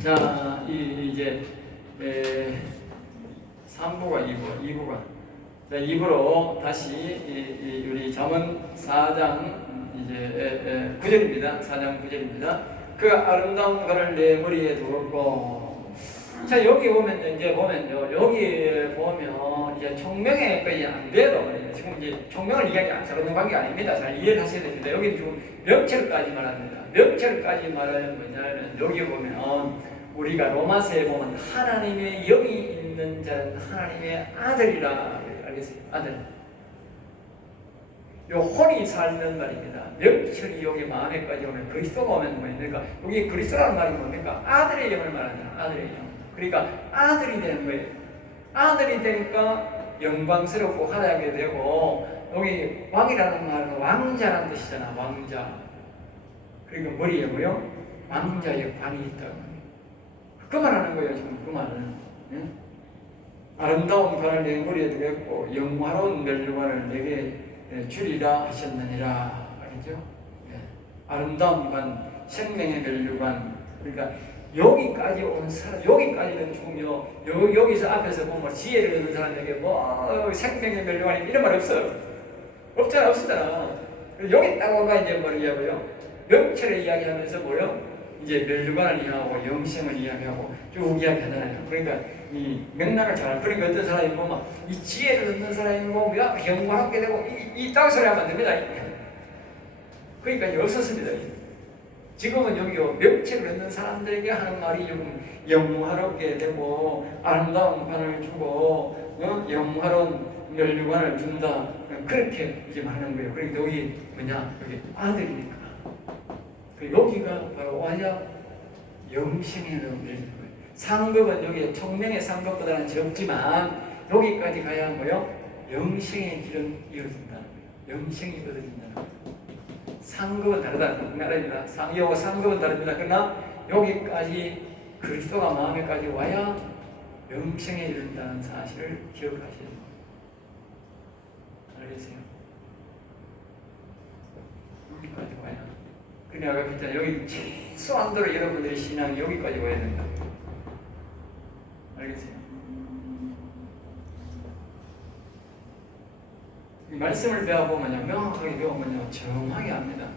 자, 이제 3부가 2부가 자, 2부로 다시 우리 잠언 4장 이제 9절입니다. 4장 9절입니다. 그 아름다운 것을 내 머리에 두었고, 자 여기 보면 이제 보면요, 여기 보면 이제 총명에 거의 안 돼도 지금 이제 총명을 이야기하는 그런 관계 아닙니다. 잘 이해를 하셔야 됩니다. 여기 지금 명철까지 말합니다. 명철까지 말하는 뭐냐면 여기 보면 우리가 로마서에 보면 하나님의 영이 있는 자는 하나님의 아들이라 알겠어요? 아들. 요 혼이 살는 말입니다. 명철이 여기 마음에까지 오면 그리스도가 오면 뭐입니까? 여기 그리스도라는 말이 뭡니까? 아들의 영을 말하잖아. 아들의 영. 그러니까 아들이 되는 거예요. 아들이 되니까 영광스럽고 화려하게 되고, 여기 왕이라는 말은 왕자라는 뜻이잖아. 왕자. 그러니까 머리에 뭐요? 왕자의 관이 있다. 그 말하는 거예요. 지금 그 말은. 응? 아름다운 관을 내 머리에 두겠고 영화로운 멸류관을 내게 주리라 하셨느니라. 알겠죠? 네. 아름다운 관, 생명의 멸류관. 그러니까 여기까지 온 사람, 여기까지는 죽으며 여기서 앞에서 보면 지혜를 얻는 사람에게 뭐 생명의 멸류관이 이런 말 없어요. 없잖아, 없었잖아. 여기 딱 오가 이제 뭘 이야기해요? 명철을 이야기하면서 뭐요? 이제 멸류관을 이야기하고 영생을 이야기하고 쭉 이야기하잖아요. 그러니까 이 맥락을 잘, 그러니까 어떤 사람이 보면 이 지혜를 얻는 사람이 보면 영광하게 되고 이딴 소리 하면 안 됩니다. 그러니까 없었습니다. 지금은 여기요, 명철을 얻는 사람들에게 하는 말이 조금 영화롭게 되고 아름다운 관을 주고 영화로운 멸류관을 준다. 그렇게 이제 말하는 거예요. 그러니까 여기 뭐냐, 여기 아들이니까. 여기가 바로 와야 영생의 멸류관. 상급은 여기 총명의 상급보다는 적지만 여기까지 가야 뭐요? 영생의 길은 이어진다는 거예요. 영생이 얻어진다는 거예요. 상급은 다르다. 말입니다. 상급은 다릅니다. 그러나 여기까지 그리스도가 마음에까지 와야 영생에 이른다는 사실을 기억하셔야 됩니다. 알겠어요? 여기까지 와야. 그러니까 아까 했잖아요. 여기 최소한도로 여러분들의 신앙이 여기까지 와야 된다. 알겠어요? 이 말씀을 배워보면요, 명확하게 배우면요, 정확히 압니다.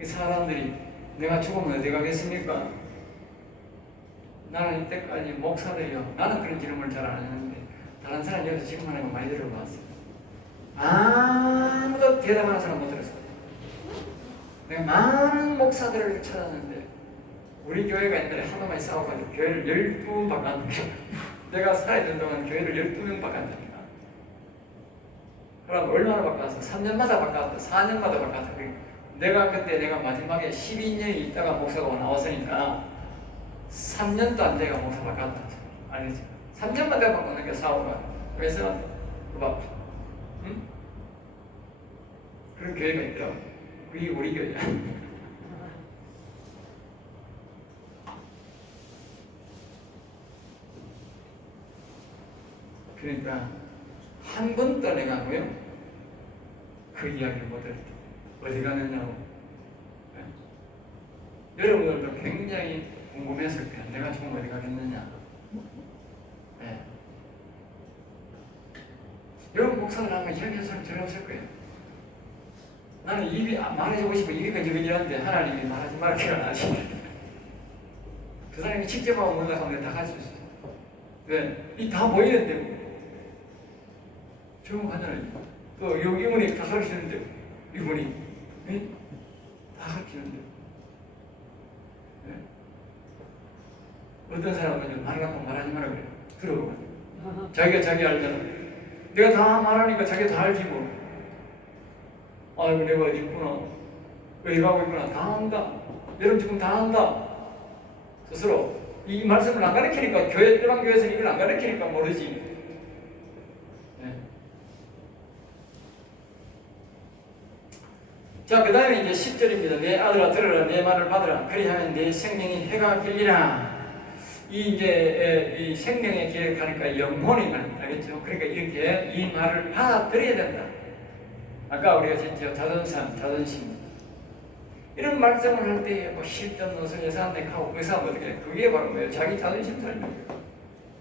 이 사람들이 내가 죽으면 어디 가겠습니까? 나는 이때까지 목사들이요, 나는 그런 질문을 잘 안 했는데 다른 사람 여기서 질문하는 거 많이 들어봤어요. 아무도 대답하는 사람 못 들었어요. 내가 많은 목사들을 찾았는데 우리 교회가 옛날에 하도 많이 싸워가지고 교회를 12번 바꿨는데 내가 살아있는 동안 교회를 12명 바꿨답니다. 그럼 얼마나 바꿨어? 3년마다 바꿨다. 4년마다 바꿨다. 내가 그때 내가 마지막에 12년이 있다가 목사가 나왔으니까 3년도 안 돼가 목사 바꿨다. 알겠지? 3년마다 바꾸는 게 사고가. 그래서 막 응? 그런 교회가 있더라고. 그게 우리 교회야. 그러니까 한 번도 내가 뭐요? 그 이야기를 못 했다. 어디 가느냐고. 네? 여러분들도 굉장히 궁금했을 거야. 내가 지금 어디 가겠느냐. 네. 여러분 목사들 한번 이야기할 사람 전혀 없을 거예요. 나는 입이 말해주고 싶어. 입이 건지건지한데 하나님이 말하지 말라 하지. 그 사람이 직접 하고 몰라서 내가 다 가르쳐 줬어. 왜? 이 다 보이는데 좋은 거 하잖아요. 또 이분이 다 가르치는데 이분이 네? 다 가르치는데 네? 어떤 사람은 말 갖고 말하지 마라 그래요. 들어보면 자기가 자기 알잖아. 내가 다 말하니까 자기가 다 알지 뭐. 아이고 내가 어디 있구나, 어디 가고 있구나, 다 안다. 여러분 지금 다 안다. 스스로 이 말씀을 안 가르치니까, 교회 일반 교회에서 이걸 안 가르치니까 모르지. 네. 자, 그 다음에 이제 10절입니다. 내 아들아 들으라, 내 말을 받으라. 그리하면 내 생명이 해가 길리라. 이 생명의 길을 가니까 영혼이 말입니다. 알겠죠? 그러니까 이렇게 이 말을 받아들여야 된다. 아까 우리가 진짜 자존심. 이런 말씀을 할 때 뭐 10점 노선에 산맥하고 그 사람 어떻게 그게 바로 뭐예요? 자기 자존심 살리는 거예요.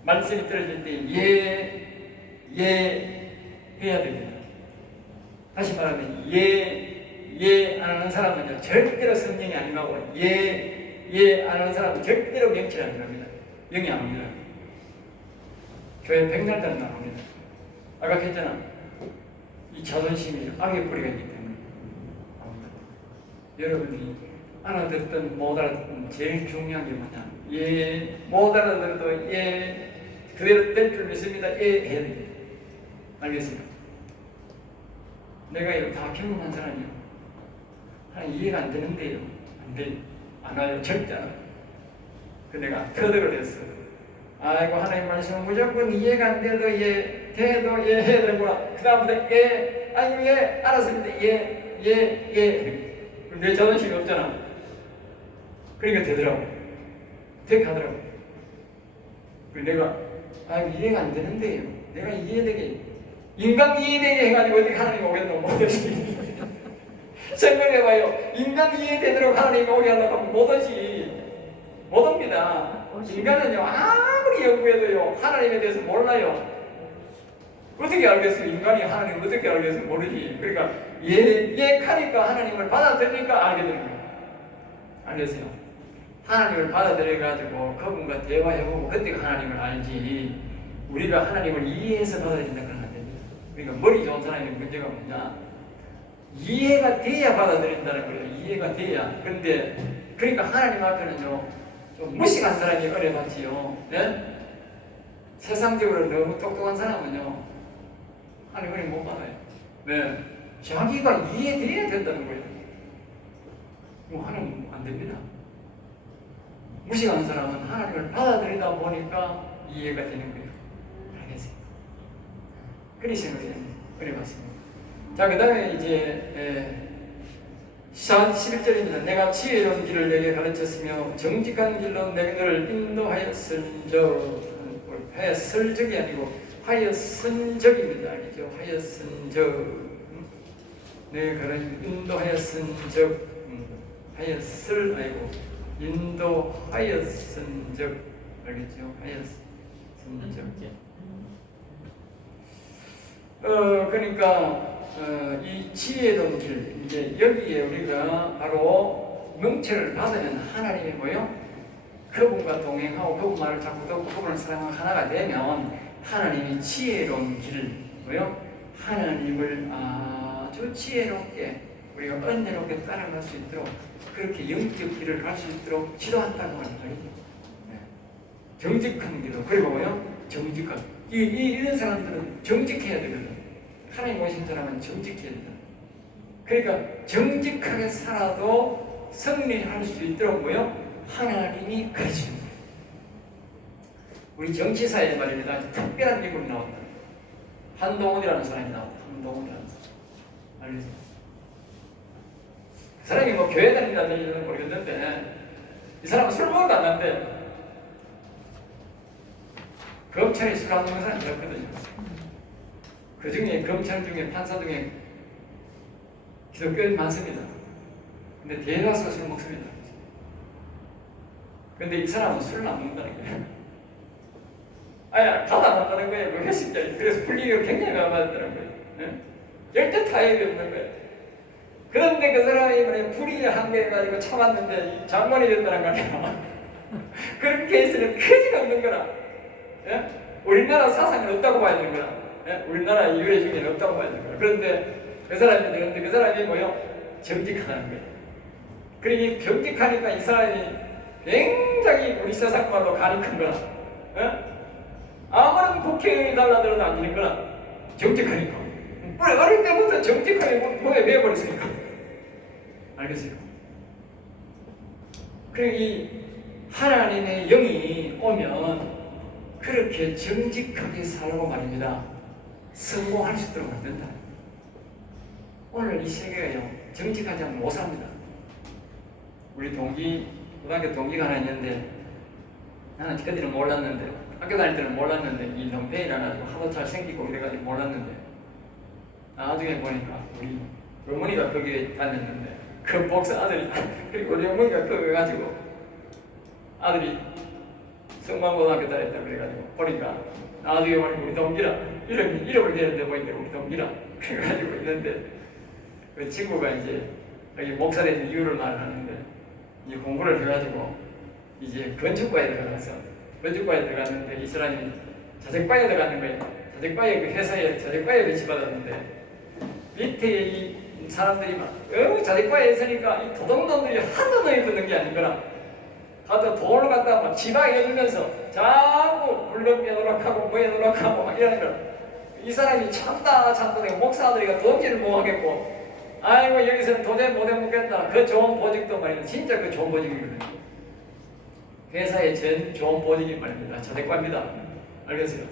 말씀이 떨어질 때 해야 됩니다. 다시 말하면 안 하는 사람은 절대로 성령이 안 나오고 안 하는 사람은 절대로 명치 안 합니다. 영이 안 옵니다. 교회 백날짜리 나옵니다. 아까 했잖아. 이 자존심이 악의 뿌리가 있기 때문에 여러분이 알아듣든 못 알아듣든 제일 중요한 게 뭐냐? 못 알아들어도 그대로 될 줄 믿습니다. 해야 됩니다. 알겠습니까? 내가 이거 다 경험한 사람이요. 하나님 이해가 안 되는데요. 안 와요. 절대 안 와요. 그 내가 터득을 했어. 아이고 하나님 말씀은 무조건 이해가 안 돼도 돼도 해야 되는구나. 그 다음부터 아니 알았습니다. 내 자존심이 없잖아. 그러니까 되더라고. 되게 하더라고. 내가 이해가 안 되는데요. 내가 이해되게 인간 이해되게 해가지고 어떻게 하나님 오겠노? 못하지. 생각해봐요. 인간 이해되도록 하나님 오게 하려고 하면 못하지. 못합니다. 인간은요 아무리 연구해도요 하나님에 대해서 몰라요. 어떻게 알겠어요? 인간이 하나님을 어떻게 알겠어요? 모르지. 그러니까 하니까 하나님을 받아들이니까 알게 되는 거예요. 알겠어요? 하나님을 받아들여가지고 그분과 대화해보고 그때가 하나님을 알지. 우리가 하나님을 이해해서 받아들인다 그러면 안 됩니다. 그러니까 머리 좋은 사람의 문제가 뭐냐? 이해가 돼야 받아들인다는 거예요. 이해가 돼야. 그런데 그러니까 하나님 앞에는요 좀 무식한 사람이 어려봤지요. 네? 세상적으로 너무 똑똑한 사람은요 하나님 은혜 못 받아요. 네. 자기가 이해돼야 된다는 거예요. 하나님 안 됩니다. 무식한 사람은 하나님을 받아들이다 보니까 이해가 되는 거예요. 알겠어요? 그리스는 은혜 받습니다. 자, 그 다음에 이제 11절입니다. 내가 지혜로운 길을 내게 가르쳤으며 정직한 길로 너를 인도하였은적. 하였을적이 아니고 하였은적입니다. 알겠죠? 하였은적. 내가 인도하였은적. 하였을 아니고 인도하였은적. 알겠죠? 하였은적. 그러니까 이 지혜로운 길, 이제 여기에 우리가 바로 명철을 받으면 하나님이 뭐요? 그분과 동행하고 그분 말을 자꾸 듣고 그분을 사랑하고 하나가 되면 하나님이 지혜로운 길을 뭐요? 하나님을 아주 지혜롭게 우리가 은혜롭게 따라갈 수 있도록 그렇게 영적 길을 갈 수 있도록 지도한다고 하는 거예요. 정직한 길로 그리고 뭐요? 정직한 이런 사람들은 정직해야 되거든. 하나님 오신 사람은 정직해야 된다. 그러니까 정직하게 살아도 승리할 수 있도록 뭐요? 하나님이 가르치는 거예요. 우리 정치사에 말입니다. 아주 특별한 인물이 나왔다. 한동훈이라는 사람이 나왔다. 한동훈이라는 사람. 알겠어요? 그 사람이 뭐 교회 다닌다는지는 모르겠는데 이 사람은 술 먹어도 안 난대. 검찰이 술 안 먹는 사람이 없거든요. 그 중에 검찰 중에 판사 중에 기독교인 많습니다. 근데 대다수가 술 먹습니다. 근데 이 사람은 술을 안 먹는다는 거예요. 가다 안 한다는 거예요. 그 회식자리. 그래서 분리가 굉장히 많았다는 거예요. 네? 열대 타협이 없는 거예요. 그런데 그 사람이 불의에 한계해가지고 참았는데 장관이 됐다는 거 아니에요. 그런 케이스는 크지가 없는 거라. 예? 우리나라 사상은 없다고 봐야 되는 거야. 예? 우리나라 유래 중에는 없다고 봐야 되는 거야. 그런데 그 사람이 뭐요? 정직하다는 거예요. 그러니 정직하니까 이 사람이 굉장히 우리 세상 말로 간이 큰 거라. 예? 아무런 국회의원이 달라들어도 안 되는 거라. 정직하니까. 어릴 때부터 정직하게 몸에 배워버렸으니까. 알겠어요? 그리고 이 하나님의 영이 오면 그렇게 정직하게 살고 말입니다. 성공할 수 있도록 만든다. 오늘 이 세계가요, 정직하지 않으면 못 삽니다. 우리 고등학교 동기가 하나 있는데, 나는 그때는 몰랐는데, 학교 다닐 때는 몰랐는데, 이 nompe이라가지고 하도 잘 생기고 이래가지고 몰랐는데, 나중에 보니까 우리 어머니가 거기에 다녔는데, 그 목사 아들이 그리고 우리 어머니가 그거 가지고 아들이 성만고등학교 다녔다 그래가지고 보니까 나중에 보니까 우리 동기라 이름을 대는데 보니까 우리 동기라 그래가지고 있는데 그 친구가 이제 여기 목사 된 이유를 말하는데 이제 공부를 해가지고 이제 건축과에 들어갔는데 이 사람이 자재과에 들어가는 거예요. 자재과에 그 회사에 자재과에 배치받았는데 밑에 이 사람들이 막 자재과에 있으니까 이 도둑놈들이 하도 너희 붙는 게 아니거나 하도 돈을 갖다 막 지방해주면서 자꾸 물건 빼놓으라고 뭐 해놓으라고 막 이러는 거야. 이 사람이 참다 내가 목사들이가 돈지를 못 하겠고 아이고 여기서는 도저히 못 해먹겠다. 그 좋은 보직도 말이야. 진짜 그 좋은 보직이거든요. 회사의 제일 좋은 보직이 말입니다. 자재과입니다. 알겠어요?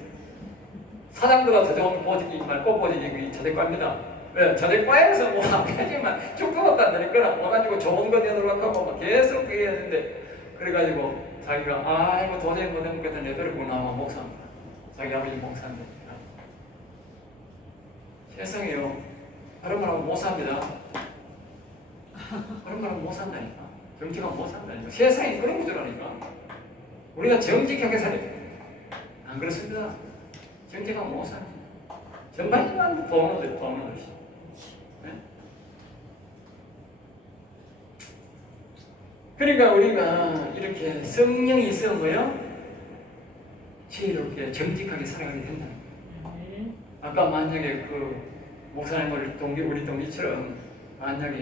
사장보다 더 좋은 보직이 꽃보직이 자재과입니다. 왜? 자재과에서 뭐 하지만 축구밖에 안 되니까 와가지고 좋은 거 내놓으라고 하고 막 계속 얘기했는데 그래가지고 자기가 아이고 도저히 못 해먹겠다. 내 데리고 나와 목사입니다. 자기 아버지 목사인데 세상에요. 그런 말하면 못 삽니다. 그런 말하면 못 산다니까. 정치가 못 산다니까. 세상에 그런 구조라니까. 우리가 정직하게 살아야 돼. 안 그렇습니다. 정치가 못 삽니다. 정말만 돈을 얻으시. 네? 그러니까 우리가 이렇게 성령이 있으면요, 지혜롭게 정직하게 살아가게 된다. 아까 만약에 그 목사님 우리 동기처럼 만약에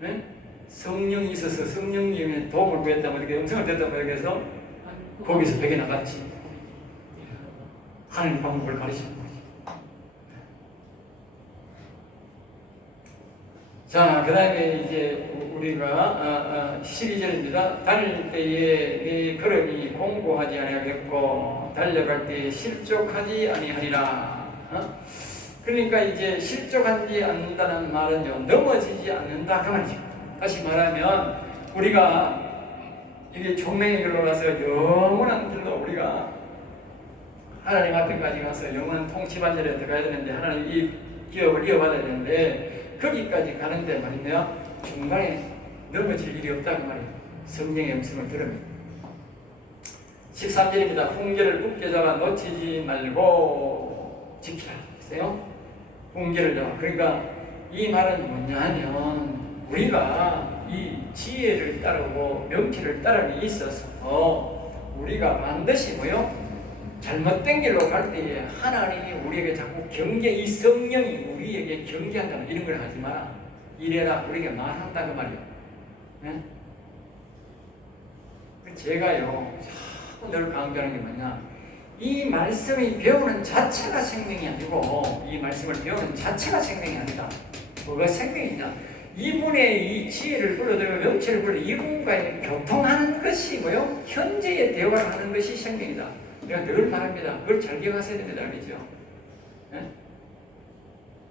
네? 성령이 있어서 성령님의 도움을 구했다면 이렇게 음성을 듣다면 이렇게 해서 거기서 벽에 나갔지. 하나님 방법을 가르치는 거지. 자, 그 다음에 이제 우리가 12절입니다. 달릴 때에 네 걸음이 공고하지 아니하겠고 달려갈 때에 실족하지 아니하리라. 그러니까 이제 실족하지 않는다는 말은요, 넘어지지 않는다 그 말이죠. 다시 말하면 우리가 이게 총명의 길로 가서 영원한 길로 우리가 하나님 앞에까지 가서 영원한 통치반열에 들어가야 되는데 하나님 이 기업을 이어받아야 되는데 거기까지 가는데 말이냐 중간에 넘어질 일이 없다 그 말이에요. 성령의 음성을 들으면 13절입니다. 훈계를 굳게 잡아 놓치지 말고 지키라 했어요. 훈계를 잡아. 그러니까 이 말은 뭐냐 하면 우리가 이 지혜를 따르고 명치를 따르기 있어서 우리가 반드시 뭐요? 잘못된 길로 갈 때에 하나님이 우리에게 자꾸 경계, 이 성령이 우리에게 경계한다는 이런 걸 하지 마라. 이래라 우리에게 말한다 그 말이에요. 네? 제가요 자꾸 늘 강조하는 게 뭐냐, 이 말씀이 배우는 자체가 생명이 아니고 이 말씀을 배우는 자체가 생명이 아니다. 뭐가 생명이냐, 이분의 이 지혜를 불러들이고 명체를 불러 이분과의 교통하는 것이 뭐요? 현재의 대화를 하는 것이 생명이다. 내가 늘 말합니다. 그걸 잘 기억하셔야 됩니다. 알겠죠? 네?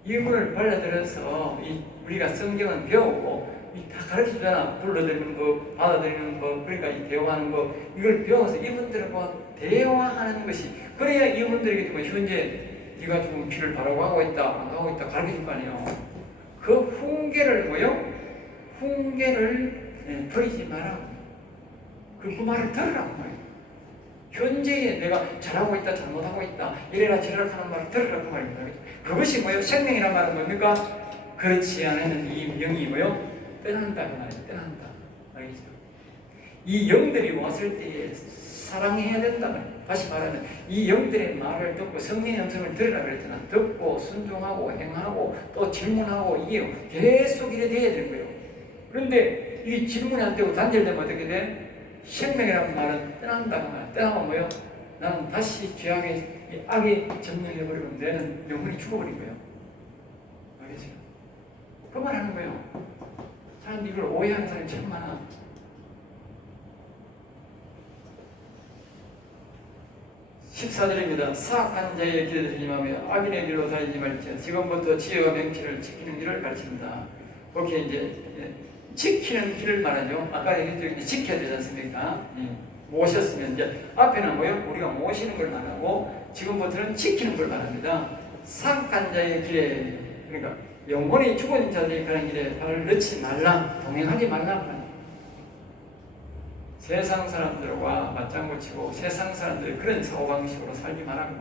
이분을 받아들여서 우리가 성경은 배우고 다 가르치잖아. 불러들이는 거, 받아들이는 거, 그러니까 이 대화하는 거, 이걸 배워서 이분들과 대화하는 것이, 그래야 이분들에게 뭐 현재 네가 지금 길을 바라고 하고 있다, 안 하고 있다 가르칠 거 아니에요. 그 훈계를 뭐요? 훈계를 버리지 마라. 그 말을 들으라고 말이에요. 현재에 내가 잘하고 있다, 잘못하고 있다, 이래라 저래라 하는 말을 들으라고 말입니다. 그것이 뭐요? 생명이란 말은 뭡니까? 그렇지 않으면 이 영이 뭐요? 떠난다 그 말이에요. 떠난다. 알겠죠? 이 영들이 왔을 때에 사랑해야 된다 말이에요. 다시 말하면 이 영들의 말을 듣고 성령의 음성을 들으라 그랬잖아. 듣고 순종하고 행하고 또 질문하고 이게 계속 이래 돼야 되는 거예요. 그런데 이 질문이 안 되고 단절되면 어떻게 돼? 생명이라는 말은 떠난다 그 말이에요. 떠나면 뭐요? 나는 다시 죄악의 악에 점령해버리면 내는 영혼이 죽어버린 거예요. 알겠죠? 그 말 하는 거예요. 사람 이걸 오해하는 사람이 참 많아. (14절입니다) 사악한 자의 길에 들림하며 악인의 길로 다니지 말지어다. 지금부터 지혜와 명치를 지키는 길을 가르칩니다. 그렇게 이제 지키는 길을 말하죠. 아까 얘기했죠. 지켜야 되지 않습니까? 모셨으면 이제 앞에는 뭐요? 우리가 모시는 걸 말하고 지금부터는 지키는 걸 말합니다. 사악한 자의 길에, 그러니까 영혼이 죽은 자들이 그런 일에 발을 넣지 말라, 동행하지 말라. 세상 사람들과 맞장구 치고 세상 사람들이 그런 사고방식으로 살지 말라고.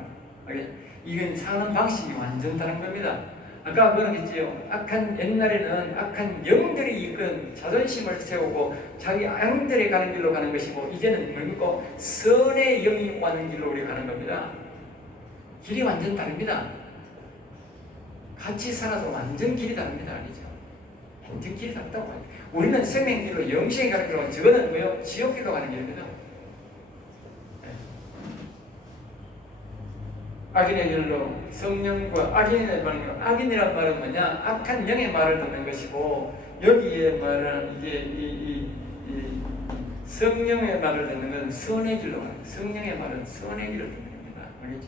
이건 사는 방식이 완전 다른 겁니다. 아까 그러겠지요. 옛날에는 악한 영들이 이끈 자존심을 세우고 자기 양들이 가는 길로 가는 것이고, 이제는 뭡니까? 선의 영이 가는 길로 우리 가는 겁니다. 길이 완전 다릅니다. 같이 살아도 완전 길이 다릅니다. 아니죠? 완전 길이 다르다고 하죠. 우리는 생명길로 영생이 가는 길로, 저거는 뭐요? 지옥길로 가는 길입니다. 네. 악인의 길로 성령과 악인의 말은, 악인이란 말은 뭐냐? 악한 영의 말을 듣는 것이고, 여기에 말은 이게 이 성령의 말을 듣는 것은 선의 길로 가는 거예요. 성령의 말은 선의 길을 듣는 겁니다. 알겠죠?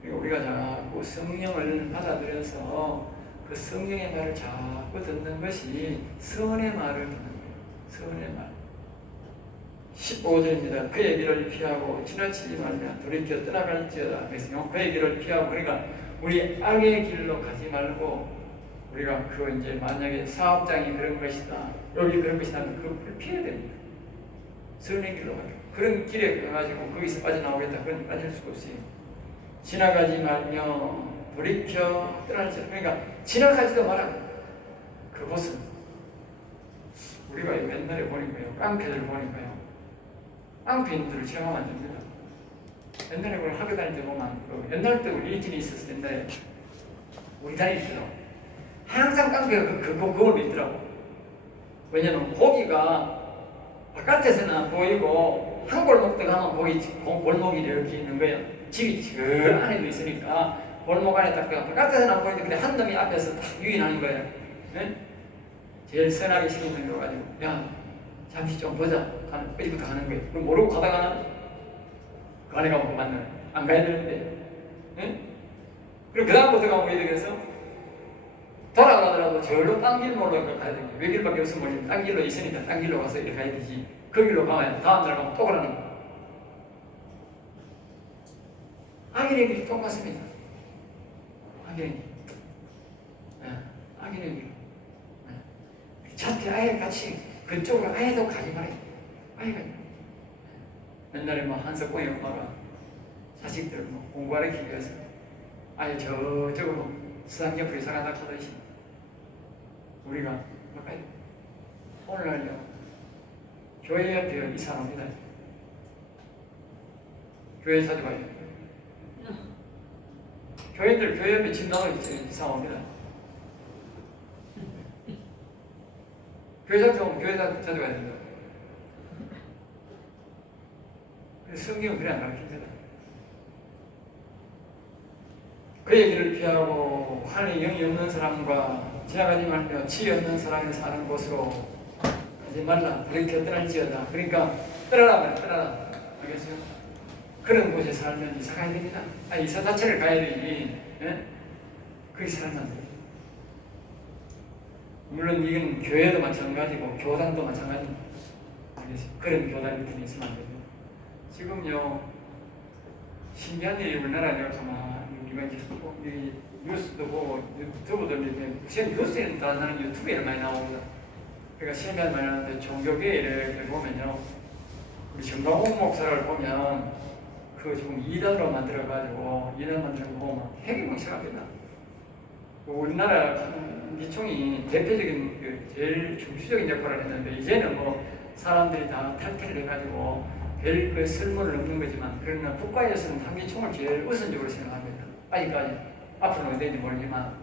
그리고 우리가 자꾸 성령을 받아들여서 그 성령의 말을 자꾸 듣는 것이 선의 말을 듣는 거예요. 선의 말. 15절입니다. 그의 길을 피하고 지나치지 말며 돌이켜 떠나갈지어다. 그래서 그의 길을 피하고, 그러니까 우리 악의 길로 가지 말고, 우리가 그 이제 만약에 사업장이 그런 것이다, 여기 그런 것이다 하면 그걸 피해야 됩니다. 선의 길로 가요. 그런 길에 가가지고 거기서 빠져나오겠다, 그건 빠질 수가 없어요. 지나가지 말며 돌이켜 떠날지어다. 그러니까 지나가지도 마라. 그곳은 우리가 옛날에 보니까요, 깡패들 보니까요, 깡패인들을 지나가면 안 됩니다. 옛날에 우리 학교 다닐 때 보면, 옛날 때 우리 일진이 있었을 텐데, 우리 다닐 때도 항상 깡패가 그걸 믿더라고. 왜냐면 고기가 바깥에서는 보이고 한 골목 들어가면 골목이 이렇게 있는 거예요. 집이 저 안에도 있으니까 골목 안에 딱 바깥에서는 안 보이는데, 근데 한 놈이 앞에서 딱 유인하는 거예요. 네? 제일 선하게 생긴 거 가지고, 야 잠시 좀 보자 하는, 이부터 가는 거예요. 그럼 모르고 가다가는 그 안에 가면 그만, 안 가야 되는데. 네? 그리고 그 다음부터 가면 어떻게 되겠어? 돌아가더라도 저로 딴 길로 가야 되는 거예요. 외길밖에 없으면 모르겠는데 딴 길로 있으니까 딴 길로 가서 이렇게 가야 되지. 그 길로 가면 다음 날 가면 또 가라는 거예요. 악인의 길이 똑같습니다. 악인의 길. 악인의 길. 자퇴 아예 같이 그쪽으로 아예도 가지 말아요. 아예 가지 말아요. 옛날에 뭐 한석봉의 엄마가 자식들 뭐 공부하기 위해서 아예 저쪽으로 수상 옆으로 이사 간다 하듯이, 우리가 가까이 오늘날요 교회 옆에 이사 옵니다. 교회 자주 가요. 교회들 교회 옆에 집 나와 이사 옵니다. 교회 자주 오면 교회 자주 가야 된다. 그래서 성경은 그래 안 가르칩니다. 그의 길을 피하고 하늘의 영이 없는 사람과 지나가지 말며 치 없는 사람이 사는 곳으로 가지 말라. 돌이켜 떠날지어다. 그러니까 떠나라 말이야. 떠나라. 알겠어요? 그런 곳에 살면 이사 가야 됩니다. 이사 자체를 가야 되지. 예? 거기 살면 안 돼요. 물론 이건 교회도 마찬가지고 교단도 마찬가지입니다. 알겠어요? 그런 교단 밑에 있으면 안 됩니다. 지금요 신기한 일이 우리나라에 가만 우리가 이제 뉴스도 보고 유튜브도 이렇게 뉴스에는 다 나는 유튜브에 많이 나옵니다. 그러니까 신기한 많이 나오는데 종교계에 이렇게 보면요, 우리 정광훈 목사를 보면 그 지금 2단으로 만들어가지고 2단 만드는 거 보면 해기망실합니다. 우리나라 미총이 대표적인 제일 중추적인 역할을 했는데, 이제는 뭐 사람들이 다 탈퇴를 해가지고 별 그 쓸모를 없는 거지만, 그러나 국가에서는 한기총을 제일 우선적으로 생각합니다. 아직까지. 앞으로는 어떻게 될지 모르지만.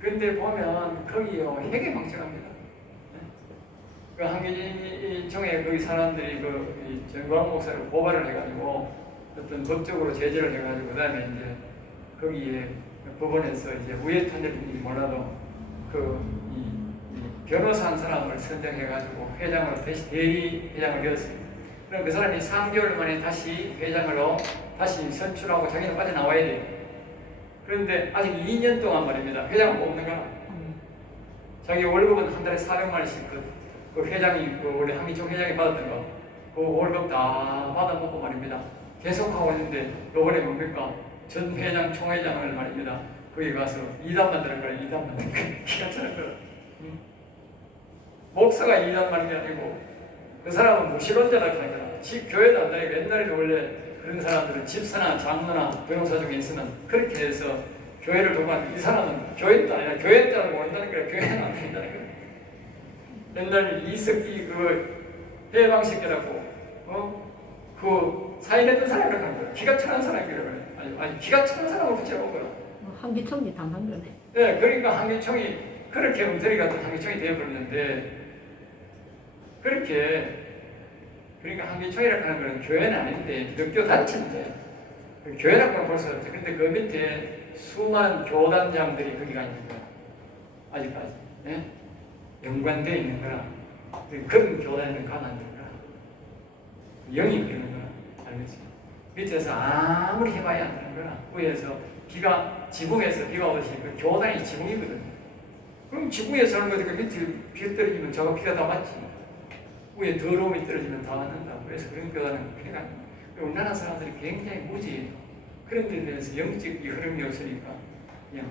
그런데 보면 거기요 해괴망측합니다. 그 한기총에 거기 사람들이 그 정광훈 목사를 고발을 해가지고 어떤 법적으로 제재를 해가지고, 그 다음에 이제 거기에 법원에서 이제 우회 판결인지 몰라도 변호사 한 사람을 선정해가지고 회장으로 다시 대리 회장을 되었습니다. 그럼 그 사람이 3개월 만에 다시 회장으로 다시 선출하고 자기는 빠져나와야 돼요. 그런데 아직 2년 동안 말입니다. 회장을 뽑는 거야. 자기 월급은 한 달에 400만 원씩 그 회장이 원래 한기총 회장이 받았던 거, 그 월급 다 받아먹고 말입니다. 계속하고 있는데 요번에 뭡니까? 전 회장, 총회장을 말입니다. 거기 가서 이단 만드는 거야. 이단 만드는 거야. 기가 차는 거야. 응? 목사가 이단 만드는 게 아니고 그 사람은 무신론자라고 하는 거야. 집 교회도 안 다니고 옛날에 원래 그런 사람들은 집사나 장로나 변호사 중에 있으면 그렇게 해서 교회를 도만 이 사람은 교회도 아니라 교회인 줄 알고 온다는 거야. 교회는 안 된다는 거야. 옛날 이석기 그 해방시켜라고 그 사인했던 사람이라고 하는 거야. 기가 차는 사람이라고 그래. 아니 기가 차는 사람을 붙여놓은 거야. 한기총이 당한 거네. 네, 그러니까 한기총이 그렇게 엉터리 같은 한기총이 되어버렸는데 그러니까 한기총이라고 하는 건 교회는 아닌데 기독교 단체인데 교회라고 하면 볼 수 없죠. 근데 그 밑에 수많은 교단장들이 거기가 있는 거야. 아직까지. 네? 연관되어 있는 거라. 그런 교단에는 가면 안 되는 거라. 영이 그러는 거라. 알겠지? 밑에서 아무리 해봐야 안 되는 거라. 위에서 지붕에서 비가 오듯이 그 교단이 지붕이거든. 그럼 지붕에서 하는 거지. 그 밑에 비 떨어지면 저거 비가 다 맞지. 위에 더러움이 떨어지면 다 맞는다고. 그래서 그런 교단은 피가 안 나. 우리나라 사람들이 굉장히 무지해요. 그런 데 대해서 영적 흐름이 없으니까 그냥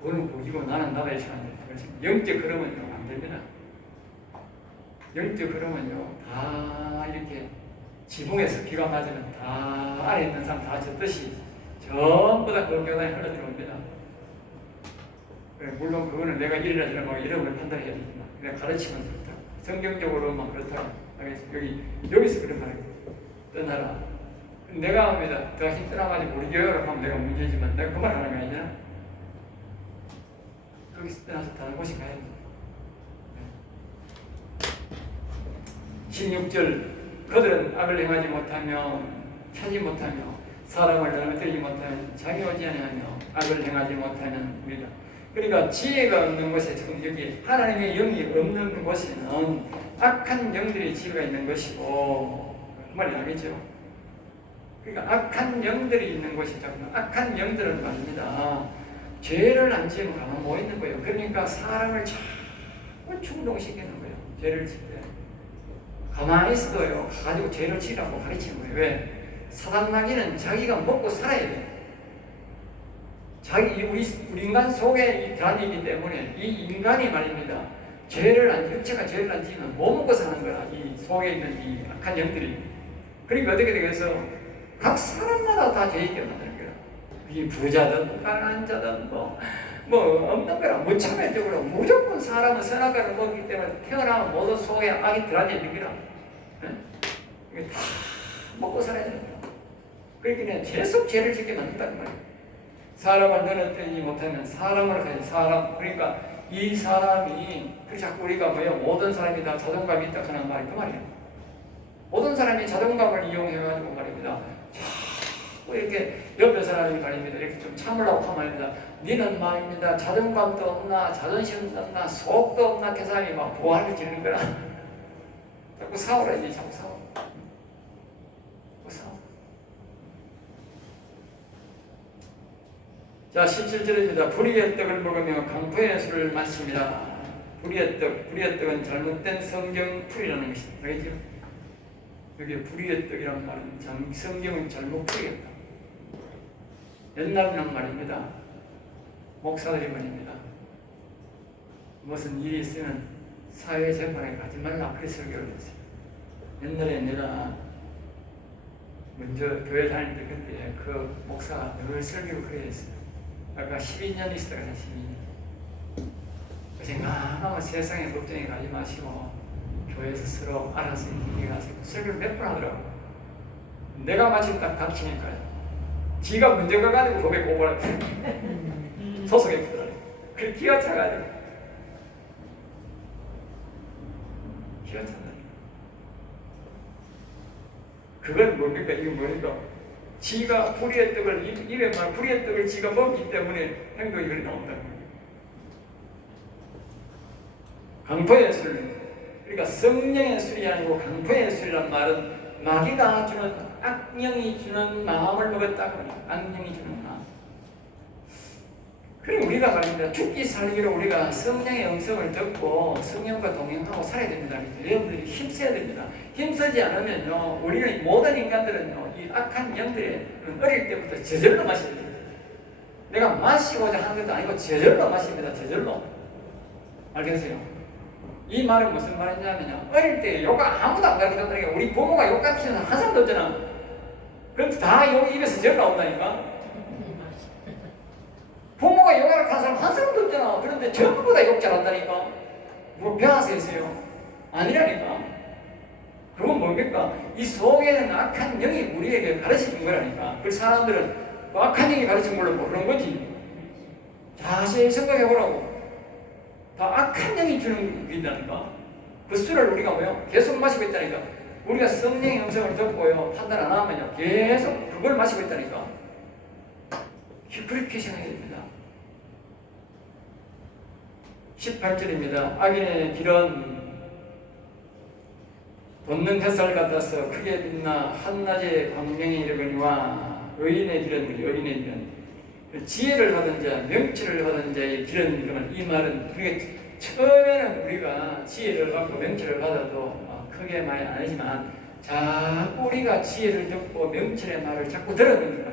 그거는 보기고 나는 나라의 시간이다. 그래서 영적 흐름은요 안 됩니다. 영적 흐름은요 다 이렇게 지붕에서 비가 맞으면 다 아래 있는 사람 다 젖듯이 전부 다 그 교단에 흘러들어옵니다. 물론 그거는 내가 이래라 저래라 이런 걸 판단해야 되지만 내가 가르치면 그렇다. 성경적으로만 그렇다. 여기서 그런 말이에요. 떠나라. 내가 합니다. 당신 떠나가지고 우리 교회로 가면 내가 문제지만 내가 그 말 하는 게 아니잖아. 거기서 떠나서 다른 곳에 가야 돼. 16절 그들은 악을 행하지 못하며 찾지 못하며 사람을 넘어뜨리지 못하며 자기 오지 아니하며 악을 행하지 못하는 우리다. 그러니까 지혜가 없는 곳에 지금 여기 하나님의 영이 없는 곳에는 악한 영들의 지혜가 있는 것이고 그 말이 나겠죠. 그러니까 악한 영들이 있는 곳이 있다면 악한 영들은 말입니다. 죄를 안 지으면 가만 못 있는 거예요. 그러니까 사람을 자꾸 충동시키는 거예요. 죄를 지을 때. 가만히 있어도요. 가지고 죄를 지으라고 가르치는 거예요. 왜? 사단 마귀는 자기가 먹고 살아야 돼요. 우리 인간 속에 들어있기 있기 때문에 이 인간이 말입니다. 육체가 죄를 안 지으면 못 먹고 사는 거야. 이 속에 있는 이 악한 영들이. 그러니까 어떻게 되겠어? 각 사람마다 다 죄 있게 만드는 거야. 이 부자든 가난한 자든 뭐 없는 거라 무차별적으로 무조건 사람은 선악과를 먹기 때문에 태어나면 모두 속에 악이 들어앉아 있는 거라. 이게 다 먹고 살아야 되는 거야. 그러니까 계속 죄를 짓게 만든다는 말이야. 사람을 넘어뜨리지 못하면 사람을 가지 사람. 그러니까 이 사람이 자꾸 우리가 모든 사람이 다 자존감이 있다 하는 말이 그 말이야. 모든 사람이 자존감을 이용해가지고 말입니다. 자꾸 이렇게 옆에 사람이 말입니다. 이렇게 좀 참으려고 하면 말입니다. 니는 말입니다. 자존감도 없나, 자존심도 없나, 속도 없나, 그 사람이 막 보활을 지르는 거라. 자꾸 싸우라지, 자꾸 싸워. 자꾸 싸워. 자, 17절입니다. 불의의 떡을 먹으며 강포의 술을 마십니다. 불의의 떡은 잘못된 성경 풀이라는 것입니다. 알겠죠? 여기 불의의 떡이란 말은 성경은 잘못 풀이했다. 옛날에는 말입니다. 목사들이 말입니다. 무슨 일이 있으면 사회 재판에 가지 말라 그렇게 설교를 했어요. 옛날에 내가 먼저 교회 다닐 때 그때 그 목사가 늘 설교를 그래 했어요. 아까 12년 있었다가 12년. 생각하면 세상에 걱정이 가지 마시고 교회에서 서로 알아서 얘기해가서 설교를 몇 번 하더라고. 내가 마침 딱 닥치니까요. 지가 문제가 가지고 법에 고발할 때 소송했거든. 그 기가 차가지고 기가 차다. 그건 뭡니까? 이거 뭐니까? 지가 불의의 떡을 입에 말 불의의 떡을 지가 먹기 때문에 행동이 그리 나온다는 거예요. 강포의 술. 그러니까 성령의 술이 아니고 강포의 술이란 말은 마귀가 주는 악령이 주는 마음을 먹었다고 합니다. 악령이 주는 마음. 그럼 우리가 말입니다. 죽기 살기로 우리가 성령의 음성을 듣고 성령과 동행하고 살아야 됩니다. 여러분들이 힘써야 됩니다. 힘쓰지 않으면요, 우리는 모든 인간들은요, 이 악한 영들의 어릴 때부터 저절로 마셔야 됩니다. 내가 마시고자 하는 것도 아니고 저절로 마십니다. 저절로. 알겠어요? 이 말은 무슨 말이냐면요. 어릴 때 욕가 아무도 안 가르쳐줬다니까. 우리 부모가 욕 가르치는 한 사람도 없잖아. 그럼 다 욕 입에서 절 나온다니까. 부모가 욕을 하는 사람 한 사람도 없잖아. 그런데 전부 다 욕 잘한다니까. 뭐 배워서 했어요? 아니라니까. 그건 뭡니까? 이 속에는 악한 영이 우리에게 가르쳐준 거라니까. 그 사람들은 그 악한 영이 가르친 걸로 모르는 거지. 자세히 생각해보라고. 다 악한 영이 주는 게 있다니까. 그 술을 우리가 뭐요? 계속 마시고 있다니까. 우리가 성령의 음성을 듣고요, 판단 안 하면요, 계속 그걸 마시고 있다니까. 그렇게 생각해야 됩니다. 18절입니다. 악인의 길은 돋는 햇살 같아서 크게 빛나 한낮에 광명이 이르거니와 의인의 길은 지혜를 받은 자, 명철을 받은 자의 길은 그러면 이 말은 그러니까 처음에는 우리가 지혜를 받고 명철을 받아도 크게 많이 안 하지만 자꾸 우리가 지혜를 듣고 명철의 말을 자꾸 들으면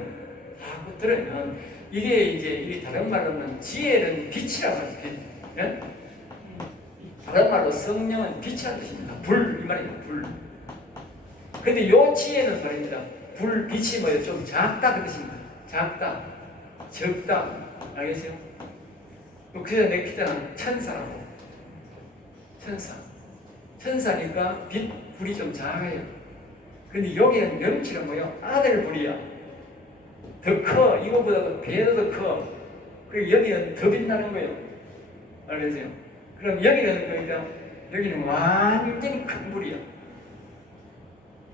이게 이제 다른 말로는 지혜는 빛이라고 하죠. 예? 다른 말로 성령은 빛이라는 뜻입니다. 불, 이 말입니다. 불. 근데 요 지혜는 말입니다. 불, 빛이 뭐예요? 좀 작다 그 뜻입니다. 작다, 적다. 알겠어요? 그래서 내 기자는 천사라고. 천사니까 빛, 불이 좀 작아요. 근데 여기는 명치는 뭐예요? 아들 불이야. 더 커. 이거보다 배도 더 커. 그리고 여기는 더 빛나는 거예요. 알겠어요? 그럼 여기는 완전히 큰 불이야.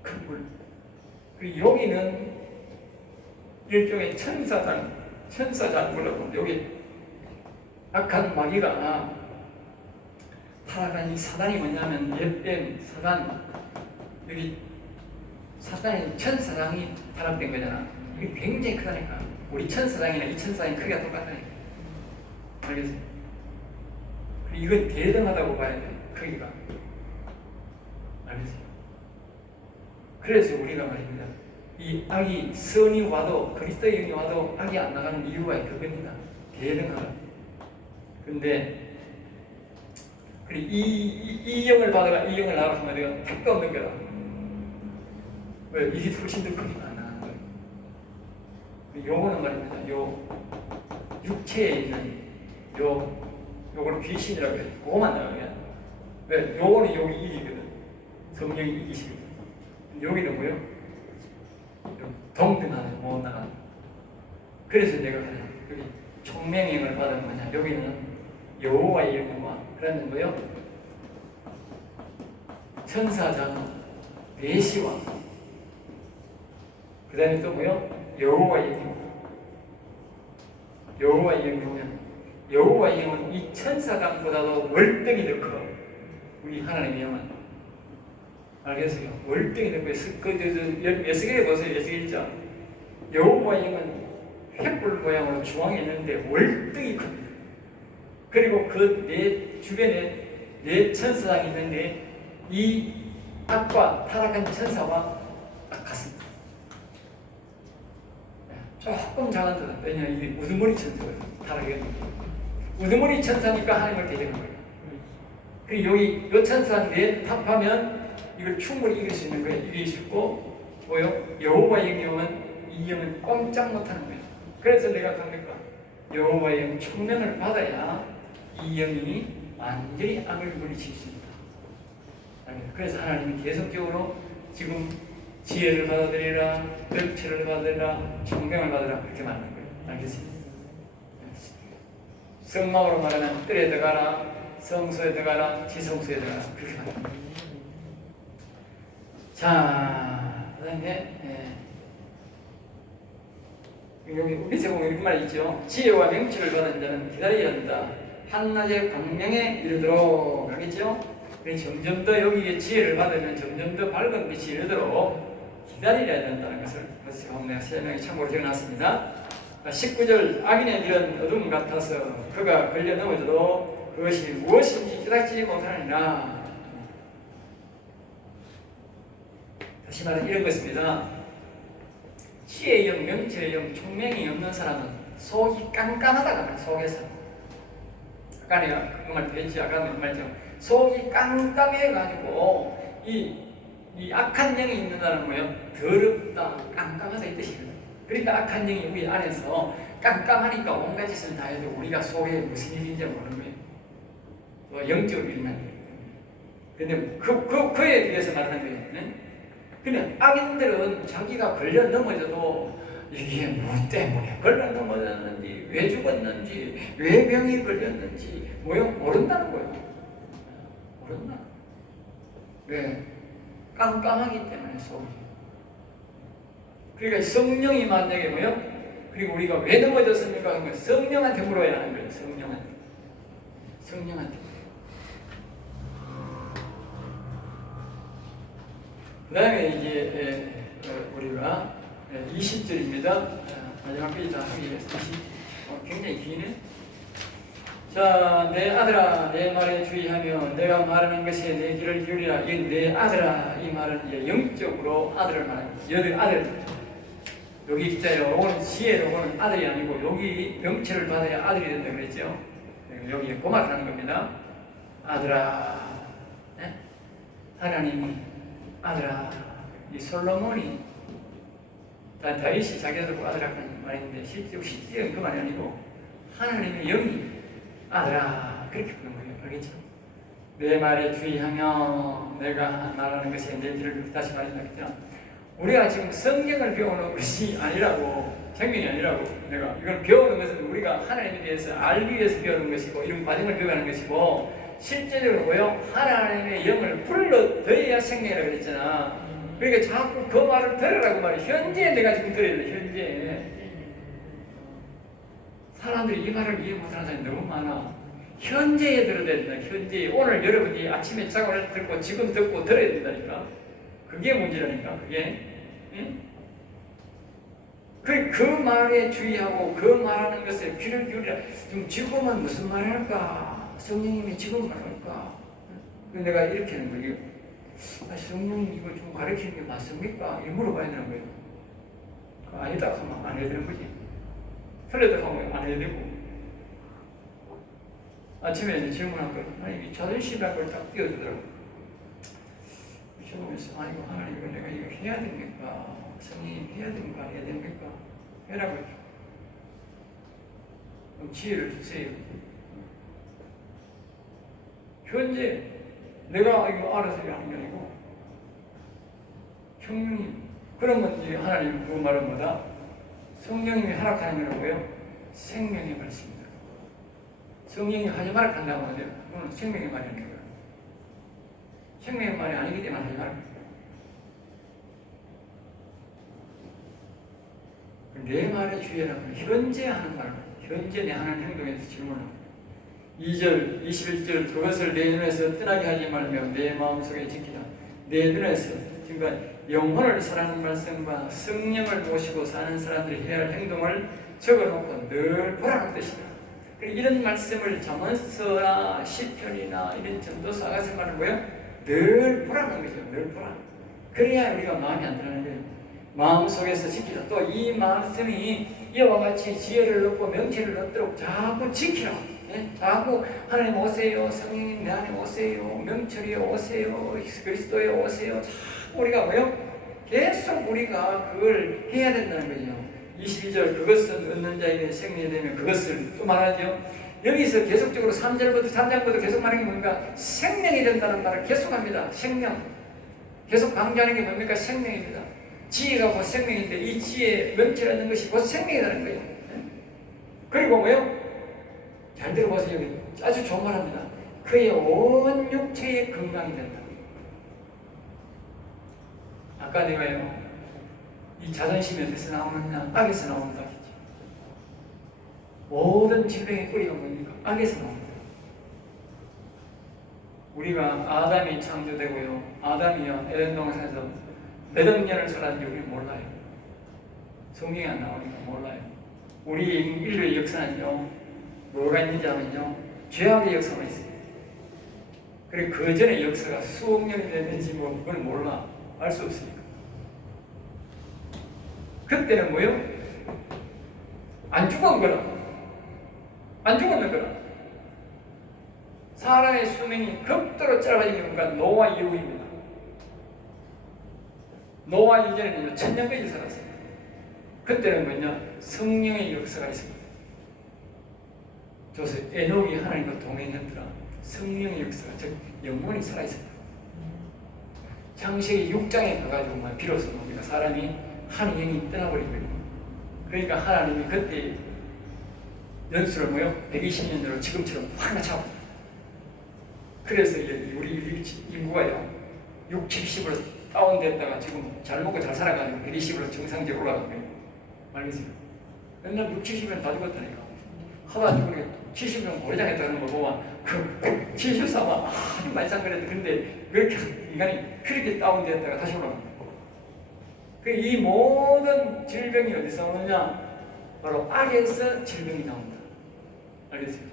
큰 불. 그리고 여기는 일종의 천사장부라고. 여기 악한 마귀가 타락한 이 사단이 뭐냐면 옛뱀 사단. 여기 사단이 천사장이 타락된 거잖아. 이게 굉장히 크다니까. 우리 천사장이나 이 천사장이 크기가 똑같다니까. 알겠어요? 이건 대등하다고 봐야 돼. 크기가. 알겠어요? 그래서 우리가 말입니다. 이 악이 선이 와도 그리스도의 영이 와도 악이 안 나가는 이유가 그겁니다. 대등하다. 근데 이 영을 받아가 이 영을 나가라 하면 내가 택도 없는 거다. 왜? 이게 훨씬 더 크게 안 나가는 거예요. 요거는 말입니다. 요 육체에 있는 요거는 귀신이라고 해요. 그거만 나가면. 왜? 요거는 여기 이기거든. 성령이 이기시거든. 여기는 뭐예요? 동등하네. 못 나가는. 그래서 내가 여기 총명행을 받은 거냐. 여기는 여호와의 영광. 그러면 뭐예요? 천사장 대시와 그 다음에 또 뭐예요? 여호와의 영광. 여호와의 영광은 여호와의 영은 이 천사장보다도 월등히 더 커. 우리 하나님의 영은. 알겠어요? 월등히 더 커. 에스겔에 보세요. 에스겔 1장. 여호와의 영은 횃불 모양으로 중앙에 있는데 월등히 큽니다. 그리고 그 내 주변에 내 천사장이 있는데 이 악과 타락한 천사와 같습니다. 조금 작은 듯. 왜냐하면 이게 우두머리 천사예요. 타락했는데. 우두머리 천사니까 하나님을 대적한 거예요. 그리고 여기 요 천사 내 탑하면 이걸 충분히 이길 수 있는 거예요. 이길 수 있고 뭐요? 여호와의 영은 이 영은 꼼짝 못하는 거예요. 그래서 내가 갑니까? 여호와의 영 총명을 받아야 이 영이 완전히 악을 물리칠 수 있다. 그래서 하나님이 계속적으로 지금 지혜를 받아들이라, 명철을 받아들이라, 총명을 받으라 그렇게 말하는 거예요. 알겠습니까? 성막으로 말하면 뜰에 들어가라, 성소에 들어가라, 지성소에 들어가라 그렇게 말하는 거예요. 자, 그 다음에 여기 밑에 보면 이런 말이 있죠. 지혜와 명철을 받은 자는 기다려야 한다. 한낮의 광명에 이르도록. 알겠죠? 점점 더 여기에 지혜를 받으면 점점 더 밝은 빛이 이르도록 기다려야 된다는 것을 내가 설명에 참고로 적어놨습니다. 19절 악인의 길은 어둠 같아서 그가 걸려 넘어져도 그것이 무엇인지 깨닫지 못하느니라. 다시 말하면 이런 것입니다. 지혜의 영, 명철의 영, 총명이 없는 사람은 속이 깜깜하다가 말이야. 속에서. 아까 내가 그 말 했지. 아까 그 말했죠. 속이 깜깜해가지고 이 악한 영이 있는다는 거예요. 더럽다, 깜깜하다 이 뜻이거든. 그러니까 악한 영이 우리 안에서 깜깜하니까 온갖 짓을 다 해도 우리가 속에 무슨 일인지 모르는 거예요. 또 영적으로 일어나는 거예요. 근데 그에 대해서 말하는 거예요. 네? 근데 악인들은 자기가 걸려 넘어져도 이게 뭐 때문에 걸려 넘어졌는지, 왜 죽었는지, 왜 병이 걸렸는지 모른다는 거예요. 모른다. 왜? 깜깜하기 때문에 속이. 그러니까 성령이 만약에 뭐요? 그리고 우리가 왜 넘어졌습니까? 그러면 성령한테 물어야 하는 거예요. 성령한테. 그 다음에 이제 우리가 20절입니다. 마지막 페이지 다 하기위해서 굉장히 기네. 자, 내 아들아, 내 말에 주의하며 내가 말하는 것에 내 귀를 기울이라. 이 내 아들아, 이 말은 이제 영적으로 아들을 말합니다. 여기 아들, 여기 있잖아요. 요거는 지혜, 요거는 아들이 아니고 여기 명체를 받아야 아들이 된다 그랬죠. 여기 그 말을 하는 겁니다. 아들아, 네? 하나님이 아들아, 이 솔로몬이 다윗이 자기가 듣고 아들아 하는 말인데 실제는 그 말이 아니고 하나님의 영이 아들아 그렇게 부르는 거예요. 알겠죠? 내 말에 주의하며 내가 말하는 것이 내 길을 다시 말한다 했잖아. 우리가 지금 성경을 배우는 것이 아니라고, 생명이 아니라고, 내가 이걸 배우는 것은 우리가 하나님에 대해서 알기 위해서 배우는 것이고 이런 과정을 배우는 것이고 실제적으로 뭐요? 하나님의 영을 불러들여야 생명이라고 그랬잖아. 그러니까 자꾸 그 말을 들으라고 말이야. 현재 내가 지금 들어야 돼. 현재 사람들이 이 말을 이해 못하는 사람이 너무 많아. 현재에 들어야 된다. 현재. 오늘 여러분이 아침에 자고 듣고 지금 듣고 들어야 된다니까. 그게 문제라니까. 그게. 응? 그 말에 주의하고 그 말하는 것에 귀를 기울이라. 좀 지금은 무슨 말을 할까? 성령님이 지금 말할까? 그래서 내가 이렇게 하는 거예요. 성령님 이거 좀 가르치는 게 맞습니까? 이 물어봐야 되는 거예요. 아니다 하면 안 해야 되는 거지. 틀렸다 하면 안 해야 되고. 아침에 이제 질문한 거, 아니, 자존심이라는 걸 딱 띄워주더라고. 시험에서, 아니, 하나님, 이거 내가 이거 해야 됩니까? 성령님 해야 됩니까? 안 해야 됩니까? 해라고 했죠. 그럼 지혜를 주세요. 현재 내가 이거 알아서 하는 게 아니고 성령님. 그러면 이제 하나님 그 말은 뭐다? 성령님이 허락하는 게 뭐예요? 생명의 말씀입니다. 성령이 하지 말라 한다고 하는데 그건 생명의 말이 아닌 거예요. 생명의 말이 아니기 때문에 하지 말라. 내 말에 주의하라고 현재 하는 말, 현재 내 하는 행동에서 질문을 2절, 21절 그것을 내 눈에서 떠나게 하지 말며 내 마음속에 지키라. 내 눈에서 그러니까 영혼을 사랑하는 말씀과 성령을 모시고 사는 사람들이 해야 할 행동을 적어놓고 늘 보라는 뜻이다. 이런 말씀을 잠언서나 시편이나 이런 전도서 같은 말을 뭐예요? 늘 보라는 거죠. 늘 보라. 그래야 우리가 마음이 안 들어가는 거예요. 마음속에서 지키라. 또 이 말씀이 이와 같이 지혜를 얻고 명체를 얻도록 자꾸 지키라. 예? 자꾸 하나님 오세요. 성령님 내 안에 오세요. 명철이요 오세요. 그리스도에 오세요. 자꾸 우리가 뭐요? 계속 우리가 그걸 해야 된다는 거죠. 22절 그것은 얻는 자에게 생명이 되면 그것을 또 말하죠. 여기서 계속적으로 3장부터 계속 말하는 게 뭡니까? 생명이 된다는 말을 계속합니다. 생명. 계속 강조하는 게 뭡니까? 생명입니다. 지혜가 곧 생명인데 이 지혜에 명철하는 것이 곧 생명이라는 거예요. 그리고 뭐요? 잘 들어보세요. 여기 아주 좋은 말합니다. 그의 온 육체의 건강이 된다. 아까 내가요, 이 자존심이 어디서 나오느냐? 악에서 나온다 했죠. 모든 질병의 뿌리가 뭡니까? 악에서 나옵니다. 우리가 아담이 창조되고요, 아담이요 에덴 동산에서 몇 억 년을 살았는지 우리 몰라요. 성경이 안 나오니까 몰라요. 우리 인류의 역사는요, 뭐가 있는지 하면요, 죄악의 역사만 있어요. 그리고 그 전의 역사가 수억 년이 됐는지 뭐 그걸 몰라. 알 수 없으니까. 그때는 뭐요? 안 죽은 거라. 안 죽었는 거라. 사람의 수명이 극도로 짧아지는 건 노아 이후입니다. 노아 이전에는 1000년까지 살았어요. 그때는 뭐냐? 성령의 역사가 있습니다. 그래서 에녹이 하나님과 동행했더라. 성령의 역사가, 즉 영혼이 살아있었다. 창세기 6장에 가가지고 비로소 우리가 사람이 한 영이 떠나버리거든요. 그러니까 하나님이 그때 연수를 120년으로 지금처럼 확 낮춰. 그래서 이제 우리 인구가요 6, 70으로 다운됐다가 지금 잘 먹고 잘 살아가지고 120으로 정상적으로 올라간 거예요. 알겠어요? 옛날 6, 70년 다 죽었다니까. 하도 안 죽으니까 70년 고래장했다는 거 보면 그 73만 아주 말짱거렸다. 근데 그렇게 인간이 그렇게 다운됐다가 다시 올라간 거예요. 이 모든 질병이 어디서 오느냐? 바로 악에서 질병이 나온다. 알겠어요?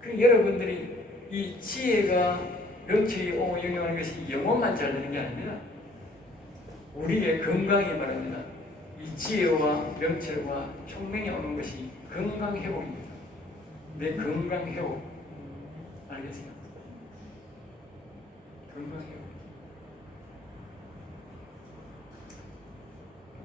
그리고 여러분들이 이 지혜가 명철이 영향하는 것이 영혼만 잘 되는 게 아닙니다. 우리의 건강이 말입니다. 이 지혜와 명철과 총명이 오는 것이 건강 회복입니다. 내 건강 회복. 알겠어요? 건강 회복.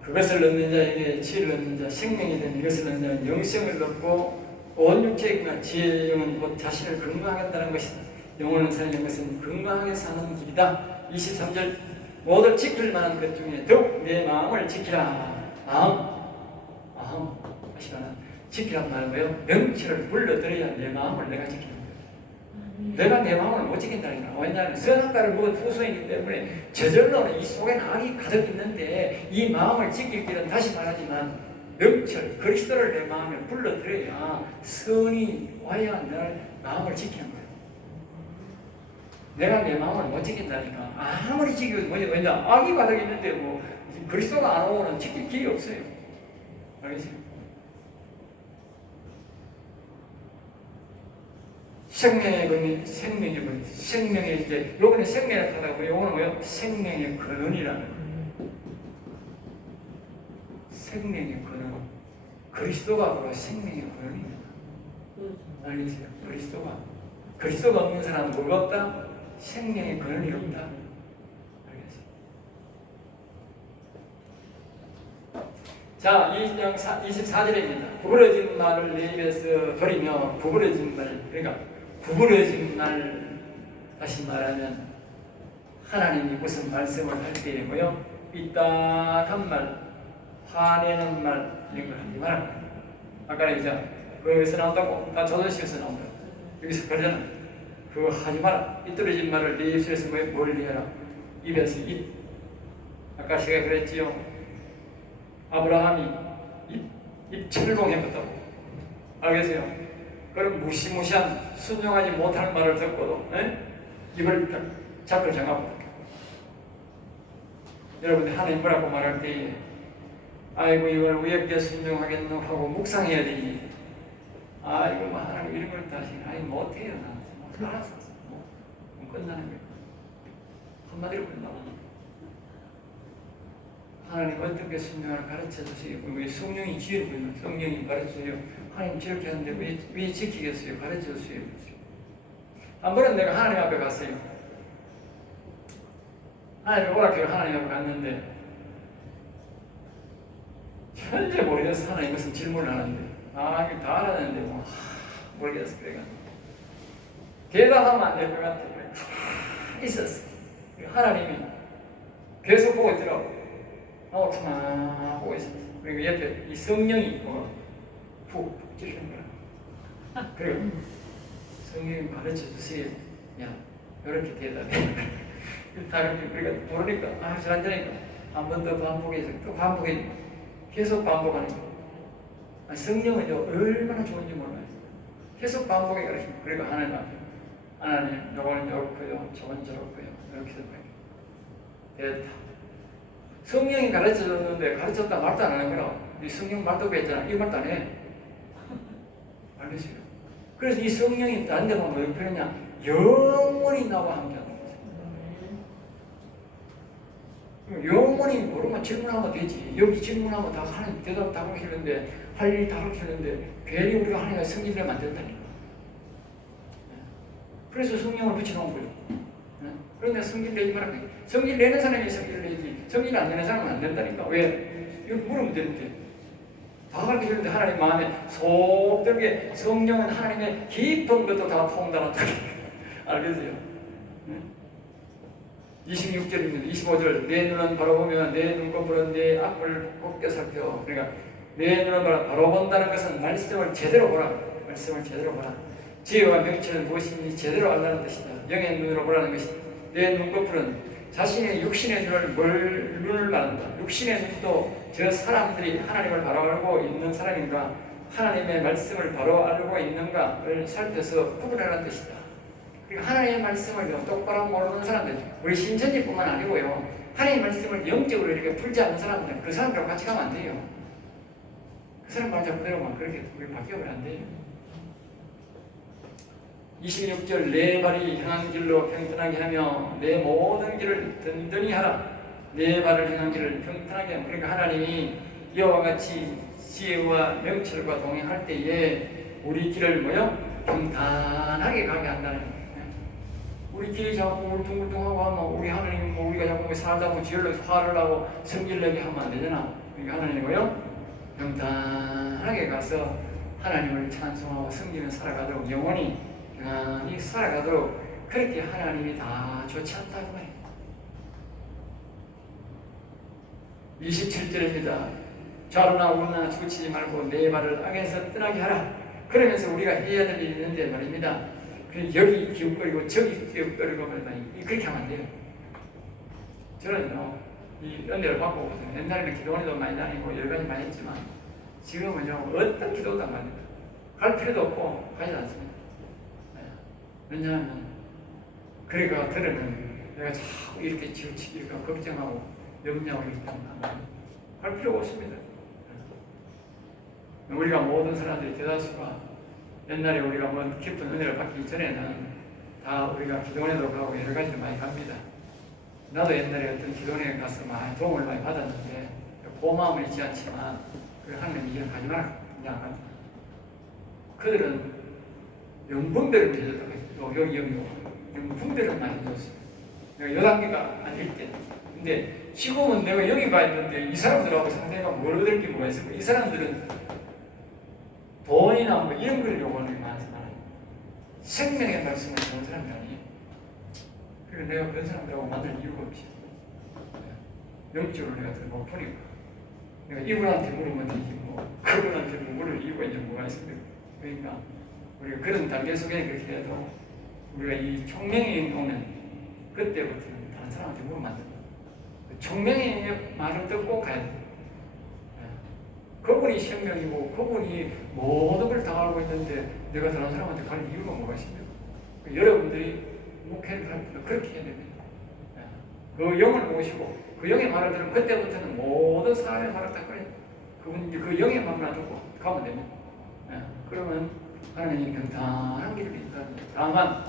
그것을 얻는 자에게 지혜를 얻는 자, 생명이 된 이것을 얻는 자는 영생을 얻고 온 육체의 지혜의 영은 곧 자신을 건강하게 한다는 것이다. 영혼을 사는 것은 건강하게 사는 길이다. 23절 모두 지킬 만한 것 중에 더욱 내 마음을 지키라. 마음 하시면 지키란 말은 뭐예요? 명철을 불러들여야 내 마음을 내가 지키는 거예요. 내가 내 마음을 못 지킨다니까. 왜냐하면 선악과를 먹은 후손이기 때문에 저절로는 이 속에는 악이 가득 있는데 이 마음을 지킬 길은 다시 말하지만 명철, 그리스도를 내 마음에 불러들여야 선이 와야 내 마음을 지키는 거예요. 내가 내 마음을 못 지킨다니까. 아무리 지켜도 뭐냐, 왜냐 악이 가득 있는데 뭐 그리스도가 안 오고는 지킬 길이 없어요. 알겠어요? 생명의 이제 요거는 생명을 하다고 요거는 뭐요? 생명의 근원이라는 거예요. 생명의 근원. 그리스도가 바로 생명의 근원입니다. 알겠어요? 그리스도가 없는 사람은 뭐가 없다? 생명의 근원이 없다. 알겠어요? 자, 24절입니다. 구부러진 말을 내 입에서 버리며 구부러진 말, 그러니까 구부러진 말, 다시 말하면 하나님이 무슨 말씀을 할 때에 뭐요? 삐딱한 말, 화내는 말, 이런 걸 하지 마라. 아까 이제 거기서 나온다고, 다 조선시에서 나온다. 여기서 그러잖아. 그거 하지 마라. 삐뚤어진 말을 내 입술에서 멀리 해라. 입에서 입. 아까 제가 그랬지요. 아브라함이 입 철봉해봤다고. 알겠어요? 그럼 무시무시한 순종하지 못할 말을 듣고도 입을 잡고 정하고. 여러분들 하나님 뭐라고 말할 때에 아이고 이걸 우역대 순종하겠노 하고 묵상해야 되지. 아이고 뭐 하나님 이런 걸 다시 아니 못해요. 나 알았어. 뭐 끝나는 거예요. 한마디로 끝나고. 하나님 어떻게 순종을 가르쳐 주세요. 왜 성령이 지혜를 보이면 성령이 가르쳐요. 하나님 저렇게 하는데 왜 지키겠어요? 가르쳐 주세요. 한 번은 내가 하나님 앞에 갔어요. 하나님 오락해요. 하나님 앞에 갔는데 현재 모르겠어. 하나님 무슨 질문을 하는데 이거 다 알았는데 뭐 모르겠어. 그래가 대답하면 안 될 것 같아. 가만히 있었어. 하나님이 계속 보고 있더라고. 가만히 보고 있었어. 그리고 옆에 이 성령이 푹 찌르는 거야. 그리고 성령이 가르쳐 주세요. 야, 이렇게 대답해. 다른 우리가 모르니까 잘 안 되니까 한 번 더 반복해서 또 반복해. 계속 반복하는 거예요. 성령은 얼마나 좋은지 몰라요. 계속 반복해 가르칩니다. 그리고 하나님 앞에 하나님 요거는 이렇고요, 저건 저렇고요. 이렇게 해서 됐다. 성령이 가르쳐줬는데 가르쳤다 말도 안 하는 거라. 이 성령 말도 했잖아. 이 말도 안 해. 알겠어요? 그래서 이 성령이 다른 데 보면 왜 그러냐? 영원히 나와 함께하는 거죠. 영혼이 모르면 질문하면 되지. 여기 질문하면 다 하는 대답 다 가르치는데 할 일 다 가르치는데 괜히 우리가 하나님의 성질을 만든다니까. 그래서 성령을 붙여놓은 거죠. 그런데 성질 내지 말라. 성질 내는 사람이 성질을 내지 성질 안 내는 사람은 안 된다니까. 왜? 이거 물으면 되는데 다 가르치는데 하나님 마음에 속들게 성령은 하나님의 깊은 것도 다 통달한다. 알겠어요? 26절입니다. 25절 내 눈은 바라보면 내 눈꺼풀은 내 앞을 곱게 살펴. 그러니까 내 눈은 바로 본다는 것은 말씀을 제대로 보라. 말씀을 제대로 보라. 지혜와 명철은 무엇인지 제대로 알라는 뜻이다. 영의 눈으로 보라는 것이다. 내 눈꺼풀은 자신의 육신의 눈을 말한다. 육신의 눈도 저 사람들이 하나님을 바로 알고 있는 사람인가 하나님의 말씀을 바로 알고 있는가를 살펴서 구분하라는 뜻이다. 그러니까 하나님의 말씀을 똑바로 모르는 사람들, 우리 신천지뿐만 아니고요. 하나님의 말씀을 영적으로 이렇게 풀지 않는 사람들은 그 사람들하고 같이 가면 안 돼요. 그 사람 말 자꾸 들으면 그렇게 우리 바뀌어버리면 안 돼요. 26절 내 발이 향한 길로 평탄하게 하며 내 모든 길을 든든히 하라. 내 발을 향한 길을 평탄하게 하며 그러니까 하나님이 이와 같이 지혜와 명철과 동행할 때에 우리 길을 평탄하게 가게 한다는 거예요. 우리 길이 자꾸 울퉁불퉁하고 하면 우리 하나님 우리가 자꾸 살다 지혈로 화를 나고 성질 내게 하면 안 되잖아. 그러니까 하나님은 평탄하게 가서 하나님을 찬송하고 섬기며 살아가도록 영원히 평안히 살아가도록 그렇게 하나님이 다 좋지 않다고 말해요. 27절입니다. 좌로나 우로나 치우치지 말고 내 발을 악에서 떠나게 하라. 그러면서 우리가 해야 될 일이 있는데 말입니다. 여기 기웃거리고 저기 기웃거리고 그렇게 하면 안 돼요. 저는요 이 은혜를 받고 옛날에는 기도원에도 많이 다니고 여러 가지 많이 했지만 지금은요 어떤 기도도 안 합니다. 갈 필요도 없고 하지 않습니다. 왜냐하면 그래가 들으면 내가 자꾸 이렇게 지우치고 이렇게 걱정하고 염려하고 이렇게 하면 할 필요가 없습니다. 우리가 모든 사람들이 대다수가 옛날에 우리가 깊은 은혜를 받기 전에는 다 우리가 기도원에도 가고 여러 가지를 많이 갑니다. 나도 옛날에 어떤 기도원에 가서 많이 도움을 많이 받았는데 고마움을 잊지 않지만 그 하나님 이제 가지 마라. 그냥 그들은 영분별을 해줬다고 여기 영분별을 많이 해줬어요. 내가 여단계가 아닐 때. 근데 지금은 내가 여기 가 있는데 이 사람들하고 상대가 뭘 얻을 게 뭐가 있을까? 이 사람들은 돈이나 이런 걸 요구하는 게 많지만 생명의 말씀을 좋은 사람이 아니에요. 그래서 내가 그런 사람들하고 만날 이유가 없지. 영적으로 내가 더 높으니까 내가 이분한테 물으면 되지 그분한테 물을 이유가 이제 뭐가 있습니까? 그러니까 우리가 그런 단계 속에 그렇게 해도 우리가 이 총명이 오면 그때부터는 다른 사람한테 물으면 안 된다. 총명의 말을 듣고 가야 돼. 그분이 생명이고 그분이 모든 걸 다 알고 있는데 내가 다른 사람한테 갈 이유가 뭐가 있습니까? 여러분들이 목회를 할 때 그렇게 해야 됩니다. 그 영을 모시고 그 영의 말을 들으면 그때부터는 모든 사람의 말을 다 꺼내. 그분 그 영의 말만 듣고 가면 됩니다. 그러면 하나님이 평탄한 길을 있다. 다만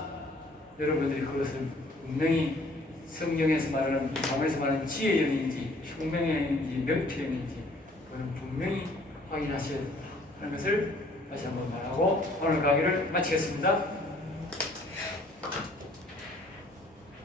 여러분들이 그것을 분명히 성경에서 말하는 밤에서 말하는 지혜의 영인지 총명의 영인지 명철의 영인지 그건 분명히 확인하셔야 된다 하는 것을 다시 한번 말하고 오늘 강의를 마치겠습니다.